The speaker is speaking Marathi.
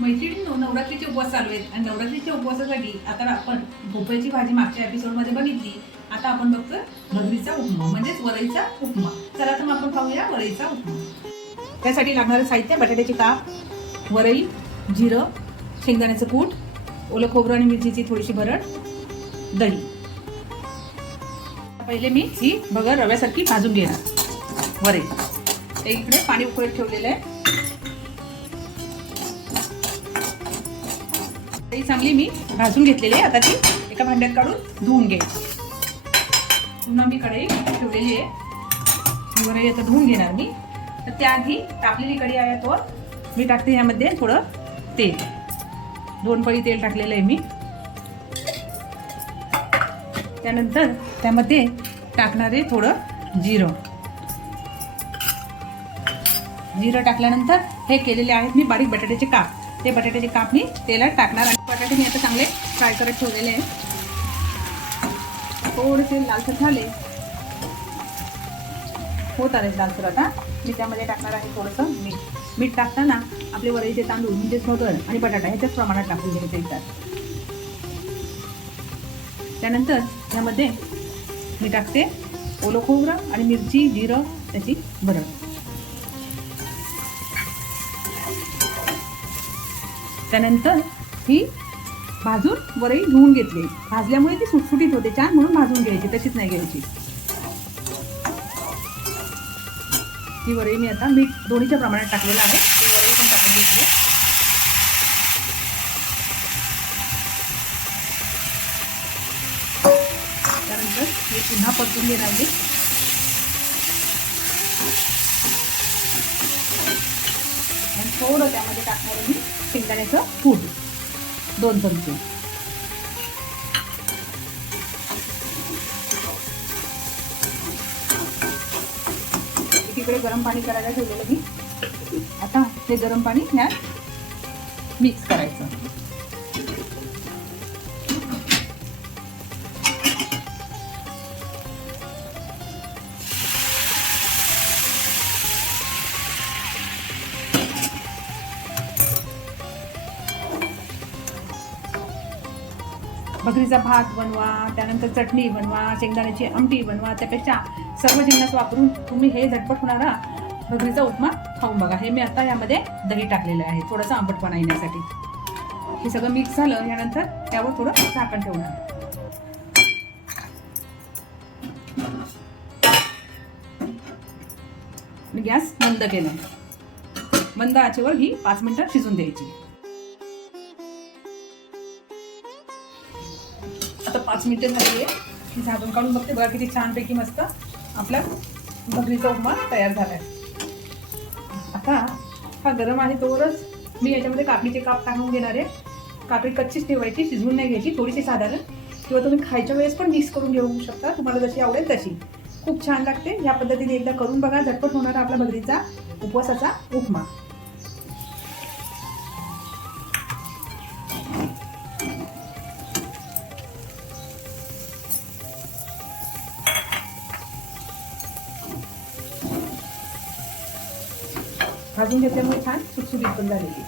मैत्रिणींनो नवरात्रीचे उपवास चालू आहेत. आणि नवरात्रीच्या उपवासासाठी आता आपण भोपळ्याची भाजी मागच्या एपिसोडमध्ये बघितली. आता आपण बघतोय भगरीचा उपमा म्हणजेच वरईचा उपमा. चला तर मग आपण पाहूया वरईचा उपमा. त्यासाठी लागणारं साहित्य बटाट्याची काप वरई जिरं शेंगदाण्याचं कूट ओलं खोबरं आणि मिरचीची थोडीशी भरड दही. पहिले मी ही बघा रव्यासारखी भाजून घेणार. वरई. इकडे पाणी उकळत ठेवलेलं आहे. ही चांगली मी भाजून घेतलेली आहे. आता ती एका भांड्यात काढून धुवून घ्यायची पुन्हा मी कढई ठेवलेली आहे. वगैरे आता धुवून घेणार मी. तर त्याआधी तापलेली कढई आहे तो. मी टाकते ह्यामध्ये थोडं तेल. दोन पळी तेल टाकलेलं आहे मी. त्यानंतर त्यामध्ये टाकणारे थोडं जिरं. जिरं टाकल्यानंतर हे केलेले आहेत मी बारीक बटाट्याचे काप. ते बटाट्याचे कापणी तेलात टाकणार आणि बटाटे मी आता चांगले फ्राय करत ठेवलेले आहे थोडेसे लालसर झाले. होत आले लालसर आता. मी त्यामध्ये टाकणार आहे थोडंसं मीठ. मीठ टाकताना आपले वरईचे तांदूळ म्हणजेच भगर आणि बटाटा ह्याच्याच प्रमाणात टाकून घ्यायचे येतात त्यानंतर ह्यामध्ये मी टाकते ओलं खोबरं आणि मिरची जिरं त्याची भरड. त्यानंतर ही भाजून वरही धुवून घेतली. भाजल्यामुळे ती सुटसुटीत होते. छान म्हणून भाजून घ्यायची. तशीच नाही घ्यायची. ही वरही मी आता मीठ दोन्हीच्या प्रमाणात टाकलेलं आहे. ती वरही पण टाकून घेतली. त्यानंतर मी पुन्हा परतून घेणार मी आणि थोडं त्यामध्ये टाकणार मी. शेंगदाण्याचं फूट दोन चमचे. एकीकडे गरम पाणी करायला ठेवलेलं मी. आता हे गरम पाणी ह्यात मिक्स करायचं. भगरीचा भात बनवा त्यानंतर चटणी बनवा शेंगदाण्याची आमटी बनवा त्यापेक्षा सर्व जिन्नस वापरून तुम्ही हे झटपट होणारा भगरीचा उपमा खाऊन बघा. हे मी आता यामध्ये दही टाकलेलं आहे थोडंसं आंबटपणा येण्यासाठी. हे सगळं मिक्स झालं यानंतर त्यावर थोडं झाकण ठेवणार. गॅस मंद केला. मंद आचेवर ही पाच मिनिटं शिजून द्यायची. आता पाच मिनिटं झाली आहे. झाकून काढून बघते बघा किती छानपैकी मस्त आपला भगरीचा उपमा तयार झाला आहे आता हा गरम आहे तोवरच मी याच्यामध्ये काकडीचे काप टाकून घेणार आहे. काकडी कच्चीच ठेवायची शिजवून नाही घ्यायची थोडीशी साधारण. किंवा तुम्ही खायच्या वेळेस पण मिक्स करून घेऊ शकता. तुम्हाला जशी आवडेल तशी. खूप छान लागते. या पद्धतीने एकदा करून बघा. झटपट होणारा आपला भगरीचा उपवासाचा उपमा. भाजून घेतल्यामुळे छान सुटसुटीत पण झालेली.